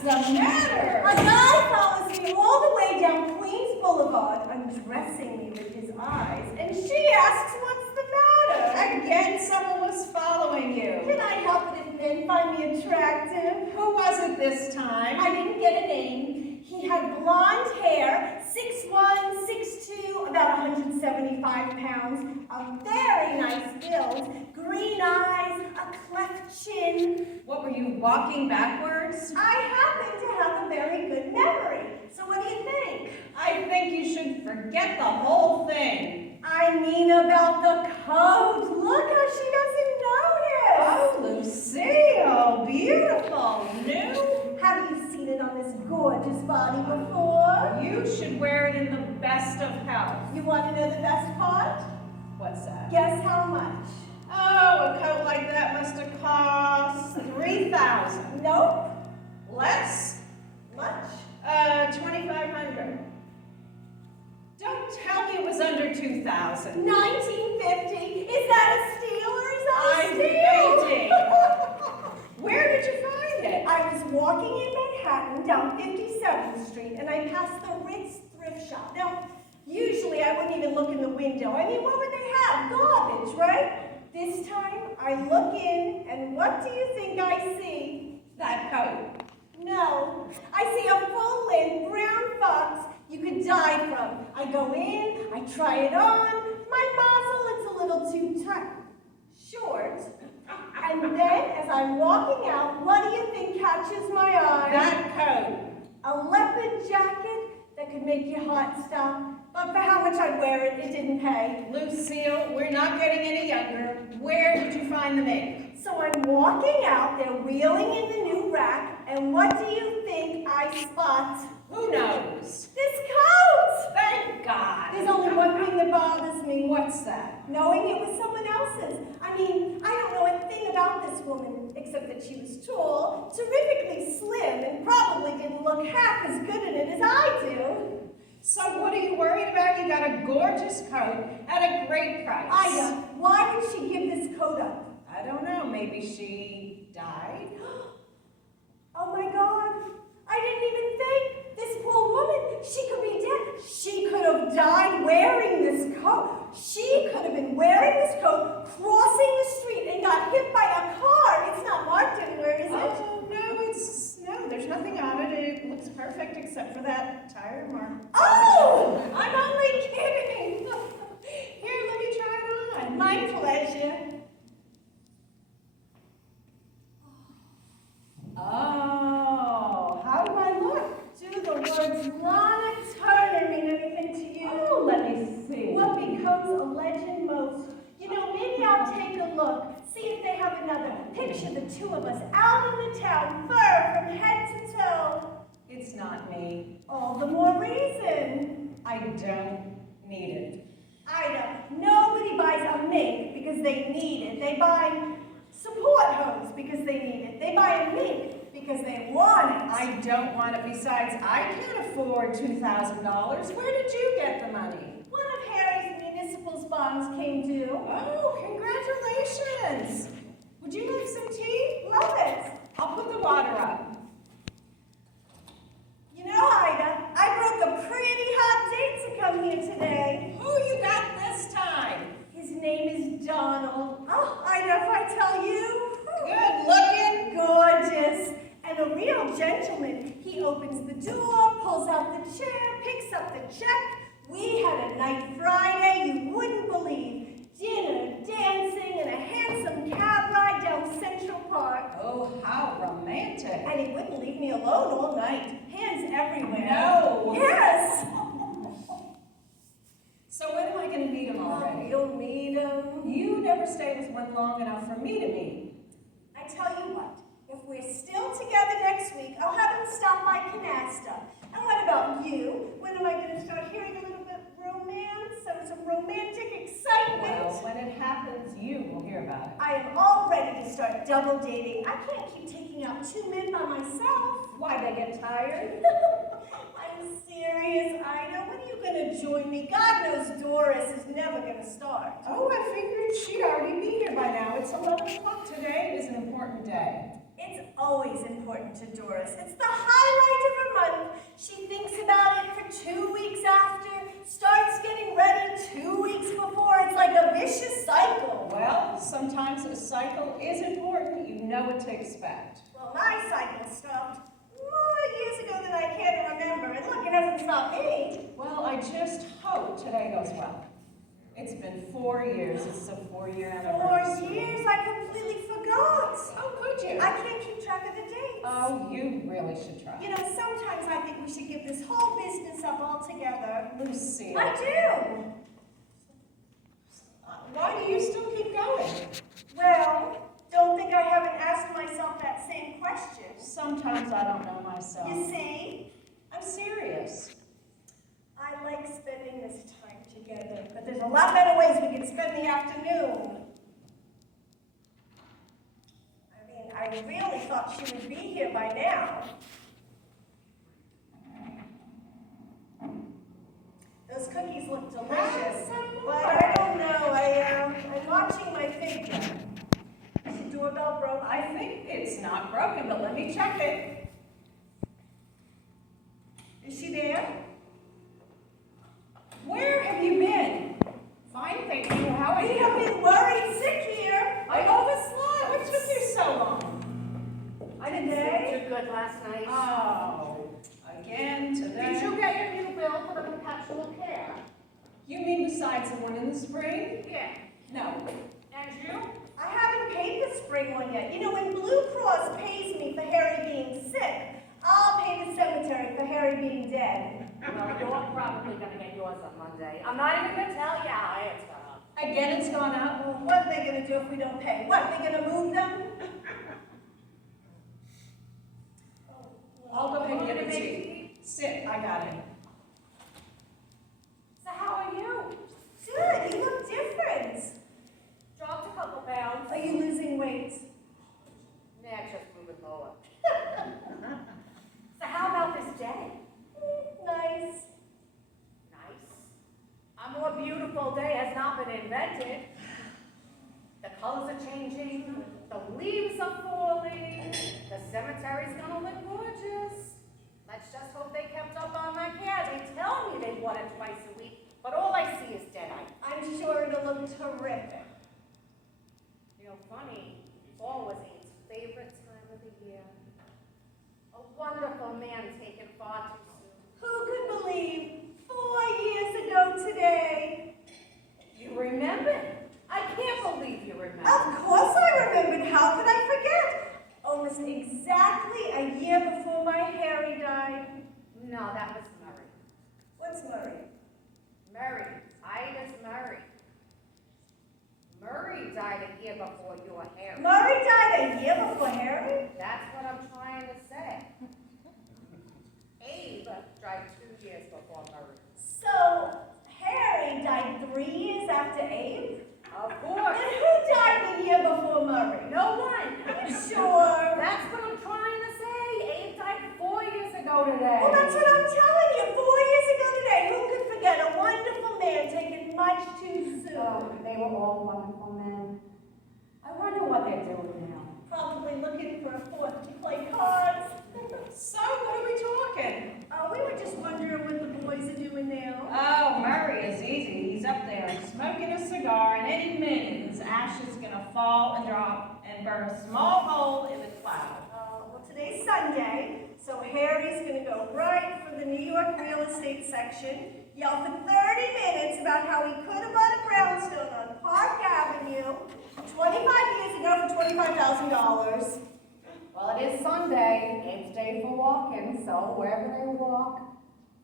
the matter? A guy follows me all the way down Queens Boulevard, undressing me with his eyes, and she asks what's the matter. Again, someone was following you. Can I help it if men find me attractive? Who was it this time? I didn't get a name. He had blonde hair, 6'1", 6'2", about 175 pounds, a very nice build, green eyes, a cleft chin. What, were you walking backwards? I happen to have a very good memory. So what do you think? I think you should forget the whole thing. I mean about the coat. Look how she doesn't notice. Oh, Lucille, beautiful, new. Have you seen it on this gorgeous body before? You should wear it in the best of health. You want to know the best part? What's that? Guess how much? Oh, a coat like that must have cost $3,000. Nope. Less? Much? $2,500. Don't tell me it was under $2,000. 1950. Is that a steal or is that a I'm steal? fainting. Where did you find it? I was walking in Manhattan down 57th Street and I passed the Ritz thrift shop. Now, usually I wouldn't even look in the window. I mean, what would they have? Garbage, right? This time I look in and what do you think I see? That coat. No, I see a full-length brown fox you could die from. I go in, I try it on. My muzzle is a little too tight, short. And then, as I'm walking out, what do you think catches my eye? That coat. A leopard jacket that could make your heart stop. But for how much I'd wear it, it didn't pay. Lucille, we're not getting any younger. Where did you find the make? So I'm walking out, they're wheeling in the new rack, and what do you think I spot? Who knows? This coat! Thank God. There's only one thing that bothers me. What's that? Knowing it was someone else's. I mean, I don't know a thing about this woman, except that she was tall, terrifically slim, and probably didn't look half as good in it as I do. So what are you worried about? You got a gorgeous coat at a great price. Ida, why would she give this coat up? I don't know. Maybe she died? Oh my God. I didn't even think. This poor woman, she could be dead. She could have died wearing this coat. She could have been wearing this coat, crossing the street, and got hit by a car. It's not marked anywhere, is it? Oh, no, there's nothing on it. It looks perfect except for that tire mark. Oh, I'm only kidding. Here, let me try it on. My pleasure. Oh, how do I look? Do the words Lana Turner mean anything to you? Oh, let me see. What becomes a legend most? You know, maybe I'll take a look, see if they have another. Picture the two of us out in the town, fur from head to toe. It's not me. All the more reason. I don't need it. Ida, nobody buys a mink because they need it. They buy support hose because they need it. They buy a mink because they want it. I don't want it. Besides, I can't afford $2,000. Where did you get the money? One of Harry's municipal bonds came due. Oh, congratulations. Would you like some tea? Love it. I'll put the water up. You know, Ida, I broke a pretty hot date to come here today. Who you got this time? His name is Donald. Oh, Ida, if I tell you. Good looking. Gorgeous. And a real gentleman. He opens the door, pulls out the chair, picks up the check. We had a night Friday you wouldn't believe. Dinner, dancing, and a handsome cab ride down Central Park. Oh, how romantic. And he wouldn't leave me alone all night. Hands everywhere. No. Yes. So when am I going to meet him already? You'll meet him. You never stay with one long enough for me to meet. I tell you what, if we're still together next week, I'll have him stop by Canasta. And what about you? When am I going to start hearing a little bit of romance? Some romantic excitement? Well, when it happens, you will hear about it. I am all ready to start double dating. I can't keep taking out two men by myself. Why, they get tired? I'm serious, Ida. When are you going to join me? God knows Doris is never going to start. Oh, I figured she'd already be here by now. It's 11 o'clock today. It is an important day. It's always important to Doris. It's the highlight of her month. She thinks about it for 2 weeks after, starts getting ready 2 weeks before. It's like a vicious cycle. Well, sometimes a cycle is important. You know what to expect. Well, my cycle stopped more years ago than I care to remember. And look, it hasn't stopped me. Well, I just hope today goes well. It's been 4 years. It's a 4-year anniversary. 4 years? I completely forgot. Oh, could you? I can't keep track of the dates. Oh, you really should try. You know, sometimes I think we should give this whole business up altogether. Lucille. I do. Why do you still keep going? Well, don't think I haven't asked myself that same question. Sometimes I don't know myself. You see, I'm serious. I like spending this time together, but there's a lot better ways we can spend the afternoon. I mean, I really thought she would be here by now. Those cookies look delicious, but I don't know. I'm watching my figure. Is the doorbell broken? I think it's not broken, but let me check it. Is she there? Where have you been? Fine, thank you. How are We you? have been worried sick here. I overslept. What took you so long? I didn't say. Too good last night. Oh, again today. Did you get your new bill for the perpetual care? You mean besides the one in the spring? Yeah. No. And you? I haven't paid the spring one yet. You know, when Blue Cross pays me for Harry being sick, I'll pay the cemetery for Harry being dead. Well, you're probably gonna get yours on Monday. I'm not even gonna tell you how it's gonna. Again, it's gone up. Well, what are they going to do if we don't pay? What, they're going to move them? I'll go ahead and get it to you. Sit, I got it. So how are you? Good, you look different. Dropped a couple pounds. Are you losing weight? Nah, just moving lower. So how about this day? Nice. Nice. A more beautiful day has not been invented. The colors are changing, the leaves are falling, the cemetery's gonna look gorgeous. Let's just hope they kept up on my care. They tell me they water twice a week, but all I see is deadite. I'm sure it'll look terrific. You know, funny, fall was Abe's favorite time of the year. A wonderful man taken far too soon. Who could believe 4 years ago today? You remember? I can't believe you remember. Of course I remembered. How could I forget? Almost exactly a year before my Harry died. No, that was Murray. What's Murray? Murray. Titus Murray. Murray died a year before your Harry. Murray died a year before Harry? That's what I'm trying to say. Abe died 2 years before Murray. So, Harry died 3 years after Abe? Of And course. who died the year before Murray? No one. Sure. That's what I'm trying to say. Abe died 4 years ago today. Well, that's what I'm telling you. 4 years ago today, who could forget a wonderful man taken much too soon? Oh, they were all wonderful men. I wonder what they're doing now. Probably looking for a fourth to play cards. So, what are we talking? We were just wondering what the boys are doing now. Oh, Murray is easy. He's up there smoking a cigar, and any minute his ash is going to fall and drop and burn a small hole in the cloud. Well, today's Sunday, so Harry's going to go right for the New York real estate section, yell for 30 minutes about how he could have bought a brownstone on Park Avenue 25 years ago for $25,000. Well, it is Sunday. Abe's day for walking, so wherever they walk,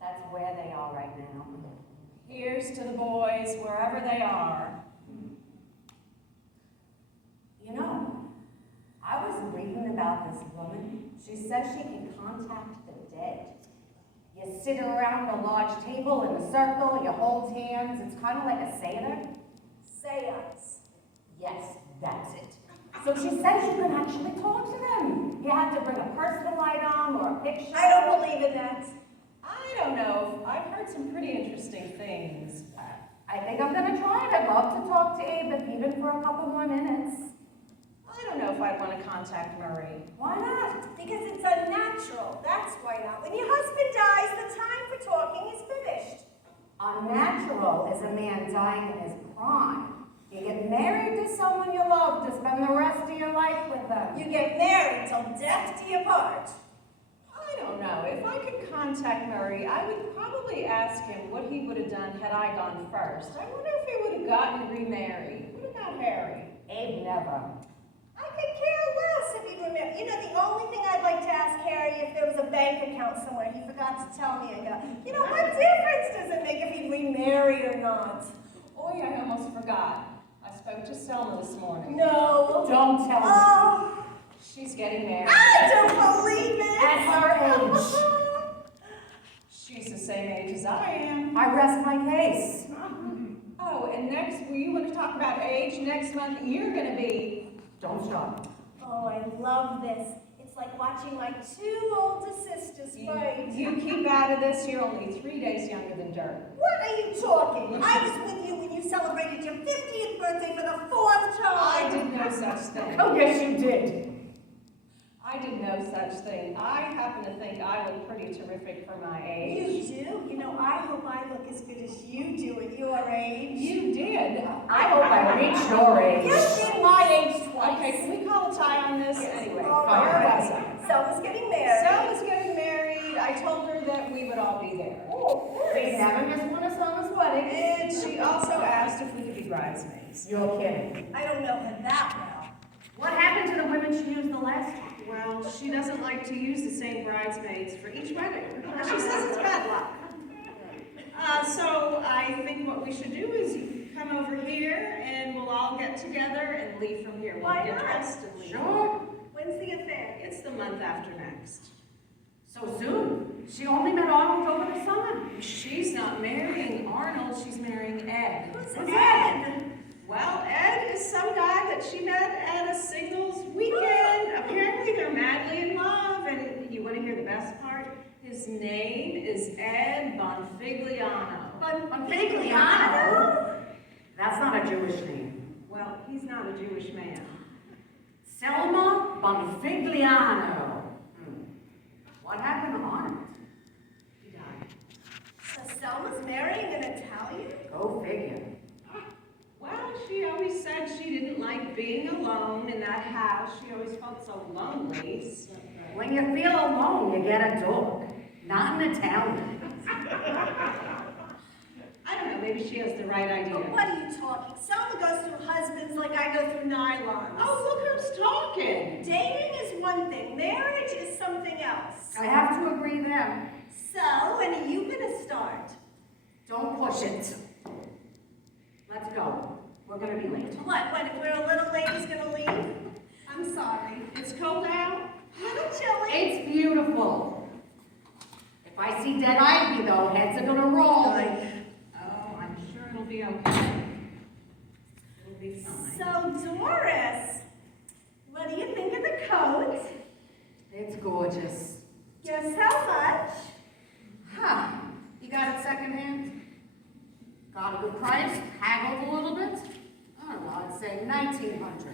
that's where they are right now. Here's to the boys, wherever they are. You know, I was reading about this woman. She says she can contact the dead. You sit around a large table in a circle, you hold hands. It's kind of like a Seder. Seance. Yes, that's it. So she says you can actually talk to them. You have to bring a personal item or a picture. I don't believe in that. I don't know. I've heard some pretty interesting things. I think I'm gonna try it. I'd love to talk to Abe, if even for a couple more minutes. I don't know if I'd want to contact Murray. Why not? Because it's unnatural. That's why not. When your husband dies, the time for talking is finished. Unnatural is a man dying in his prime. You get married to someone you love to spend the rest of your life with them. You get married till death do you part. I don't know. If I could contact Murray, I would probably ask him what he would have done had I gone first. I wonder if he would have gotten remarried. What about Harry? Abe never. I could care less if he remembered. You know, the only thing I'd like to ask Harry if there was a bank account somewhere. He forgot to tell me. I go, you know, what difference does it make if he'd remarry or not? Oh, yeah, I almost forgot. I spoke to Selma this morning. No. Don't tell me. Oh, She's getting married. I don't believe it. At her age. She's the same age as I am. I rest my case. Oh, and next, you want to talk about age? Next month, you're going to be... Don't stop. Oh, I love this. It's like watching my two older sisters fight. You keep out of this. You're only 3 days younger than Dirk. What are you talking? I was with you when you celebrated your 50th birthday for the 4th time. I did no such thing. Oh, yes, you did. I did no such thing. I happen to think I look pretty terrific for my age. You do? You know, I hope I look as good as you do at your age. You did. I hope I reach your age. You did my age twice. Okay, can we call a tie on this? Anyway, All fire right. away. Selma's getting married. Selma's getting married. I told her that we would all be there. Oh, of course. We never miss one of Selma's weddings. And she also asked if we could be bridesmaids. You're kidding. I don't know her that well. What happened to the women she used the last time? Well, she doesn't like to use the same bridesmaids for each wedding. She says it's bad luck. So I think what we should do is come over here and we'll all get together and leave from here. We'll Why get not? dressed and leave. Sure. When's the affair? It's the month after next. So soon. She only met Arnold over the summer. She's not marrying Arnold, she's marrying Ed. Who's Ed? Well, Ed is some guy that she met at a singles weekend. Apparently they're madly in love, and you want to hear the best part? His name is Ed Bonfigliano. Bonfigliano? That's not a Jewish name. Well, he's not a Jewish man. Selma Bonfigliano. What happened to Arnold? He died. So Selma's marrying an Italian? Go figure. Well, she always said she didn't like being alone in that house. She always felt so lonely. When you feel alone, you get a dog. Not an Italian. I don't know, maybe she has the right idea. But what are you talking? Selma goes through husbands like I go through nylons. Oh, look who's talking. Dating is one thing. Marriage is something else. I have to agree there. So, when are you gonna start? Don't push it. Let's go. We're gonna be late. What, if we're a little late, he's gonna leave? I'm sorry. It's cold out. A little chilly. It's beautiful. If I see dead ivy, though, heads are gonna roll. Oh, I'm sure it'll be okay. It'll be fine. So, Doris, what do you think of the coat? It's gorgeous. Guess how much? Huh. You got it secondhand? Got a good price? Haggled a little bit? I don't know, I'd say 1,900.